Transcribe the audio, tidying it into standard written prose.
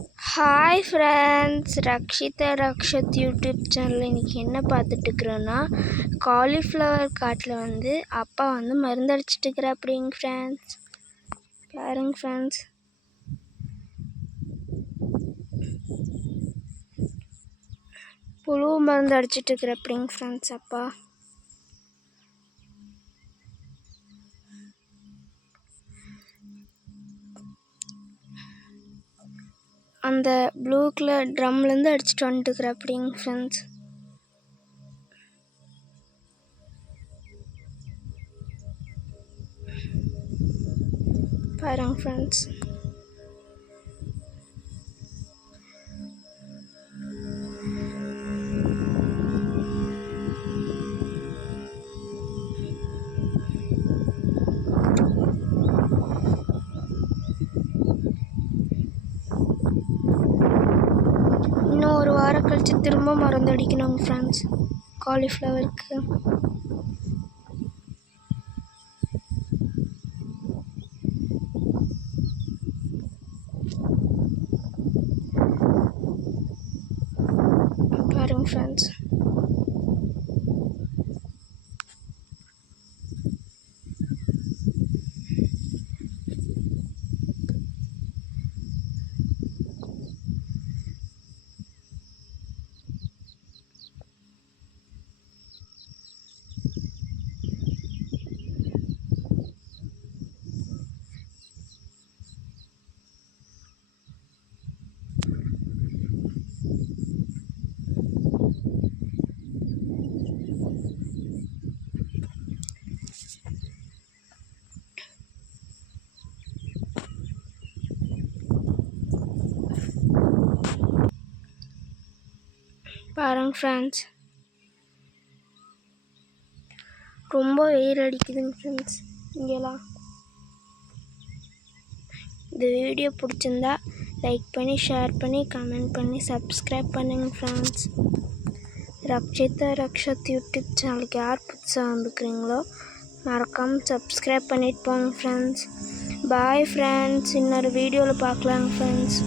Hi friends, Rakshita Rakshat YouTube channel இன்றைக்கி என்ன பார்த்துட்ருக்குறோன்னா, cauliflower காட்டில் அப்பா மருந்து அடிச்சிட்ருக்குறாப்பிடிங்க ஃப்ரெண்ட்ஸ். பாருங்க ஃப்ரெண்ட்ஸ், புழு மருந்து அடிச்சிட்ருக்குறாப்பிடிங்க ஃப்ரெண்ட்ஸ் அப்பா. அந்த ப்ளூ கலர் ட்ரம்லேருந்து அடிச்சுட்டு வந்துட்டுருக்குறாப்பிடிங்க ஃப்ரெண்ட்ஸ். பாருங்க ஃப்ரெண்ட்ஸ், இன்னும் ஒரு வாரம் கழித்து திரும்ப மருந்து அடிக்கணுங்க ஃப்ரெண்ட்ஸ் காலிஃப்ளவருக்கு. பாருங்க ஃப்ரெண்ட்ஸ், பாருங்க ஃப்ரெண்ட்ஸ், ரொம்ப வெயில் அடிக்குதுங்க ஃப்ரெண்ட்ஸ் இங்கெல்லாம். இந்த வீடியோ பிடிச்சிருந்தா லைக் பண்ணி, ஷேர் பண்ணி, கமெண்ட் பண்ணி, சப்ஸ்கிரைப் பண்ணுங்கள் ஃப்ரெண்ட்ஸ். ரக்ஷிதா ரக்ஷத் யூடியூப் சேனலுக்கு யார் புதுசாக வந்துக்கிறீங்களோ மறக்காமல் சப்ஸ்கிரைப் பண்ணிட்டு போங்க ஃப்ரெண்ட்ஸ். பாய் ஃப்ரெண்ட்ஸ், இன்னொரு வீடியோவில் பார்க்கலாங்க ஃப்ரெண்ட்ஸ்.